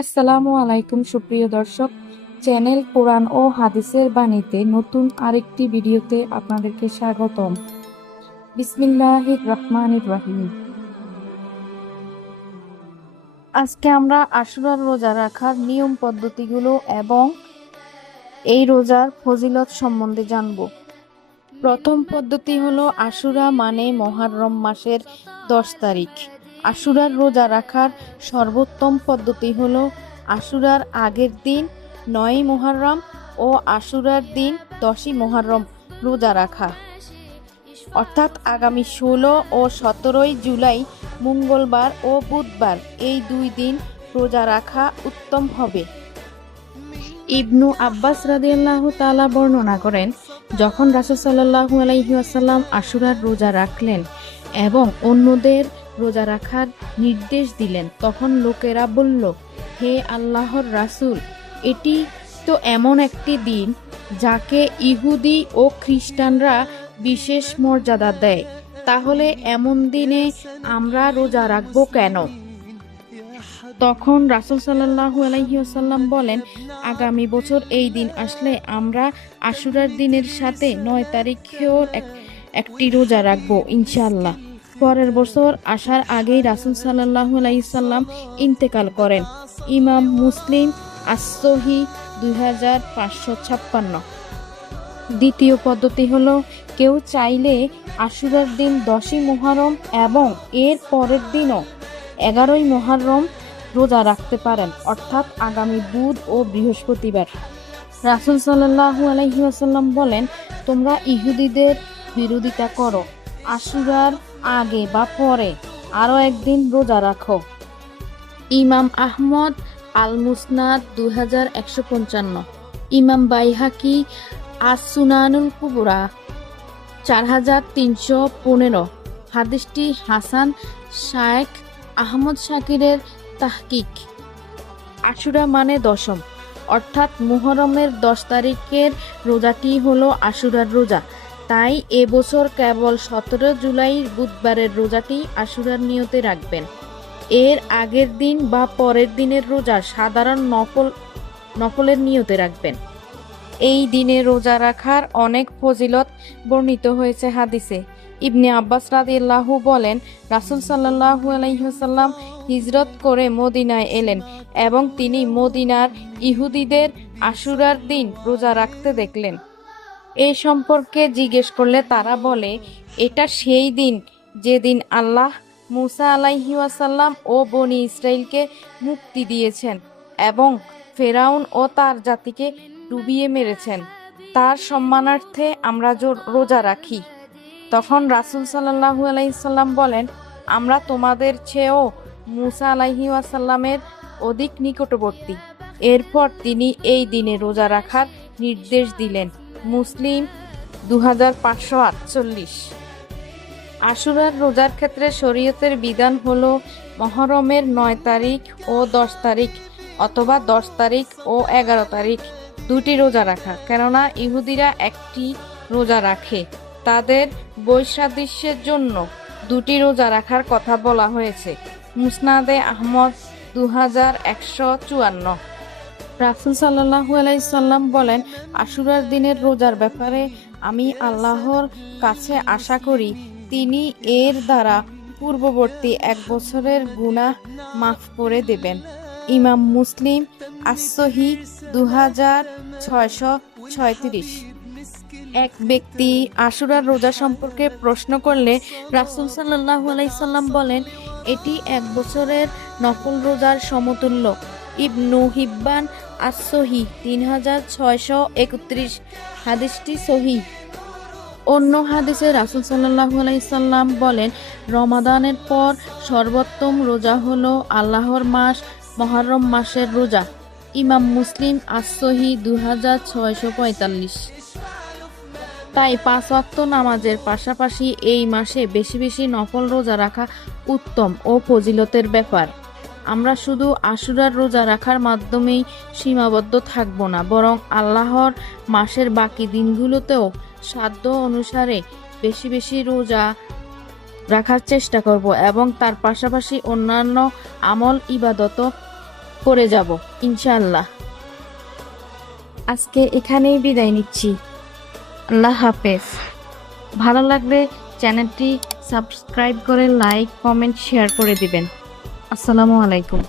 আসসালামু আলাইকুম সুপ্রিয় দর্শক, চ্যানেল কোরআন ও হাদিসের বাণীতে নতুন আরেকটি ভিডিওতে আপনাদেরকে স্বাগতম। বিসমিল্লাহির রহমানির রহিম। আজকে আমরা আশুরার রোজা রাখার নিয়ম পদ্ধতিগুলো এবং এই রোজার ফজিলত সম্বন্ধে জানব। প্রথম পদ্ধতি হলো আশুরা মানে মুহররম মাসের 10 তারিখ। আশুরার রোজা রাখার সর্বোত্তম পদ্ধতি হলো আশুরার আগের দিন 9 মুহররম ও আশুরার দিন 10 মুহররম রোজা রাখা, অর্থাৎ আগামী 16 ও 17 জুলাই মঙ্গলবার ও বুধবার এই 2 দিন রোজা রাখা উত্তম হবে। ইবনু আব্বাস রাদিয়াল্লাহু তাআলা বর্ণনা করেন, যখন রাসূল সাল্লাল্লাহু আলাইহি ওয়াসাল্লাম আশুরার রোজা রাখলেন এবং অন্যদের রোজা রাখার নির্দেশ দিলেন, তখন লোকেরা বলল, হে আল্লাহর রাসূল, এটি তো এমন একটি দিন যাকে ইহুদি ও খ্রিস্টানরা বিশেষ মর্যাদা দেয়, তাহলে এমন দিনে আমরা রোজা রাখবো কেন? তখন রাসূল সাল্লাল্লাহু আলাইহি ওয়াসাল্লাম বলেন, আগামী বছর এই দিন আসলে আমরা আশুরার দিনের সাথে 9 তারিখেও একটি রোজা রাখবো ইনশাআল্লাহ। পরের বছর আসার আগেই রাসূল সাল্লাল্লাহু আলাইহি সাল্লাম ইন্তেকাল করেন। ইমাম মুসলিম আস-সহিহ 2556। দ্বিতীয় পদ্ধতি হলো, কেউ চাইলে আশুরার দিন 10ই মুহররম এবং এর পরের দিনও 11ই মুহররম রোজা রাখতে পারেন, অর্থাৎ আগামী বুধ ও বৃহস্পতিবার। রাসূল সাল্লাল্লাহু আলাইহি ওয়াসাল্লাম বলেন, তোমরা ইহুদিদের বিরোধিতা করো, আশুরার আগে বা পরে আরও একদিন রোজা রাখো। ইমাম আহমদ আল মুসনাদ 2155, ইমাম বাইহাকি আস-সুনানুল কুবরা 4315। হাদিসটি হাসান। শায়েখ আহমদ শাকিরের তাহকিক। আশুরা মানে 10ম, অর্থাৎ মুহররমের 10 তারিখের রোজাটি হলো আশুরার রোজা। তাই এবছর কেবল 17 জুলাই বুধবারের রোজাটি আশুরার নিয়তে রাখবেন। এর আগের দিন বা পরের দিনের রোজা সাধারণ নফলের নিয়তে রাখবেন। এই দিনে রোজা রাখার অনেক ফজিলত বর্ণিত হয়েছে হাদিসে। ইবনে আব্বাস রাদিয়াল্লাহু বলেন, রাসূল সাল্লাল্লাহু আলাইহি ওয়াসাল্লাম হিজরত করে মদিনায় এলেন এবং তিনি মদিনার ইহুদিদের আশুরার দিন রোজা রাখতে দেখলেন। এই সম্পর্কে জিজ্ঞেস করলে তারা বলে, এটা সেই দিন যেদিন আল্লাহ মুসা আলাইহি ওয়াসাল্লাম ও বনি ইসরাইলকে মুক্তি দিয়েছেন এবং ফেরাউন ও তার জাতিকে ডুবিয়ে মেরেছেন। তার সম্মানার্থে আমরা রোজা রাখি। তখন রাসূল সাল্লাল্লাহু আলাইহি সাল্লাম বলেন, আমরা তোমাদের চেয়েও মুসা আলাইহি ওয়াসাল্লামের অধিক নিকটবর্তী। এরপর তিনি এই দিনে রোজা রাখার নির্দেশ দিলেন। মুসলিম 2548। আশুরার রোজার ক্ষেত্রে শরীয়তের বিধান হলো মুহররমের 9 তারিখ ও 10 তারিখ অথবা 10 তারিখ ও 11 তারিখ দুটি রোজা রাখা, কেননা ইহুদিরা একটি রোজা রাখে। তাদের বৈসাদৃশ্যের জন্য দুটি রোজা রাখার কথা বলা হয়েছে। মুসনাদে আহমদ 2154। রাসূল সাল্লাল্লাহু আলাইহি সাল্লাম বলেন, আশুরার দিনের রোজার ব্যাপারে আমি আল্লাহর কাছে আশা করি তিনি এর দ্বারা পূর্ববর্তী 1 বছরের গুনাহ মাফ করে দেবেন। ইমাম মুসলিম আস-সহিহ 2636। এক ব্যক্তি আশুরার রোজা সম্পর্কে প্রশ্ন করলে রাসূল সাল্লাল্লাহু আলাইহি সাল্লাম বলেন, এটি 1 বছরের নফল রোজার সমতুল্য। ইবনু হিব্বান আস-সহিহ 3631। হাদিসটি সহিহ। অন্য হাদিসে রাসূল সাল্লাল্লাহু আলাইহি সাল্লাম বলেন, রমাদানের পর সর্বোত্তম রোজা হলো আল্লাহর মাস মুহররম মাসের রোজা। ইমাম মুসলিম আস-সহিহ 2645। তাই 5 ওয়াক্ত নামাজের পাশাপাশি এই মাসে বেশি বেশি নফল রোজা রাখা উত্তম ও ফজিলতের ব্যাপার। আমরা শুধু আশুরার রোজা রাখার মাধ্যমেই সীমাবদ্ধ থাকব না, বরং আল্লাহর মাসের বাকি দিনগুলোতেও সাধ্য অনুসারে বেশি বেশি রোজা রাখার চেষ্টা করব এবং তার পাশাপাশি অন্যান্য আমল ইবাদত করে যাব ইনশাআল্লাহ। আজকে এখানেই বিদায় নিচ্ছি। আল্লাহ হাফেজ। ভালো লাগলে চ্যানেলটি সাবস্ক্রাইব করে লাইক, কমেন্ট, শেয়ার করে দিবেন। আসসালামু আলাইকুম।